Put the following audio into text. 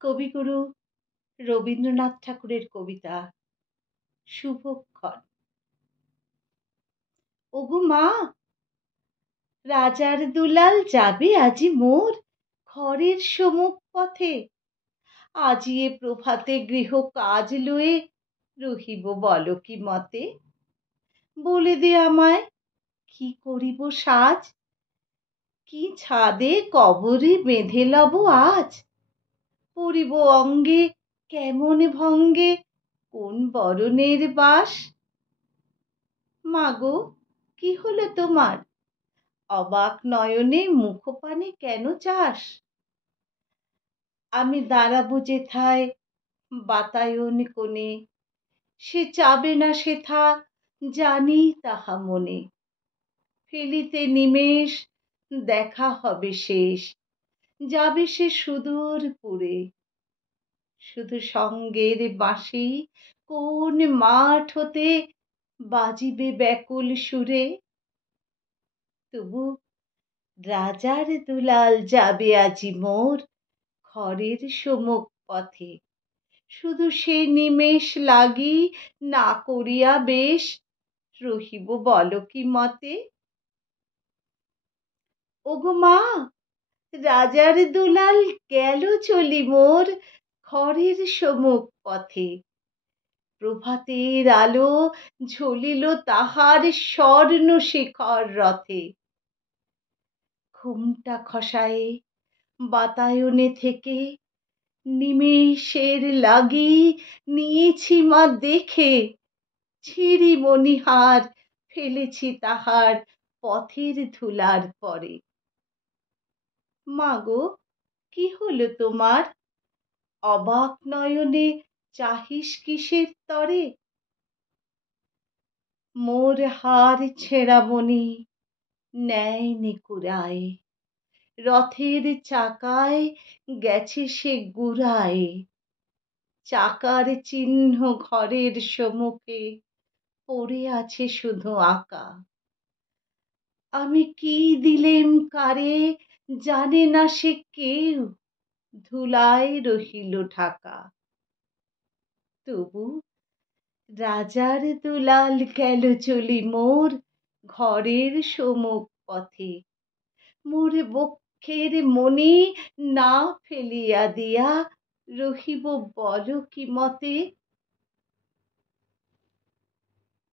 কবিগুরু রবীন্দ্রনাথ ঠাকুরের কবিতা শুভক্ষণ। ওগো মা, রাজার দুলাল যাবে আজি মোর ঘরের সম্মুখ পথে। আজি এ প্রভাতে গৃহ কাজ লয়ে রহিব বলো কি মতে। বলে দে আমায় কি করিব সাজ, কি ছাদে কবরে বেঁধে লব আজ। পরিব অঙ্গে কেমন ভঙ্গে কোন বরণের বাস। মাগো, কি হলো তোমার, অবাক নয়নে মুখপানে কেন চাস। আমি দাঁড়াবো যেথায় বাতায়ন কোণে, সে চাবে না সেথা জানি তাহা মনে। ফেলিতে নিমেষ দেখা হবে শেষ, যাবে সে সুদূর পুরে। শুধু সঙ্গের বাঁশি কোন মাঠ হতে বাজিবে ব্যাকুল সুরে। তবু রাজার দুলাল যাবে আজি মোর ঘরের সম্মুখ পথে। শুধু সে নিমেষ লাগি না করিয়া বেশ রহিব বলো কি মতে। ওগো মা, রাজার দুলাল গেল চলি মোর ঘরের সম্মুখ পথে। প্রভাতের আলো ঝলিল তাহার স্বর্ণ শিখর রথে। ঘুমটা খসায়ে বাতায়নে থেকে নিমেষের লাগি নিয়েছি মা দেখে। ছিঁড়ি মণিহার ফেলেছি তাহার পথের ধুলার পরে। মাগো, কি হলো তোমার, অবাক নয়নে চাহিস কিসের তরে। মোর হার ছেঁড়া মণি নেয়নি কুড়ায়, রথের চাকায় গেছে সে গুড়ায়। চাকার চিহ্ন ঘরের সম্মুখে পড়ে আছে শুধু আঁকা। আমি কি দিলেম কারে জানে না সে কেউ, ধুলায় রহিল ঢাকা। তবু রাজার দুলাল গেল চলি মোর ঘরের সম্মুখ পথে। মোর বক্ষের মণি না ফেলিয়া দিয়া রহিব বলো কি মতে।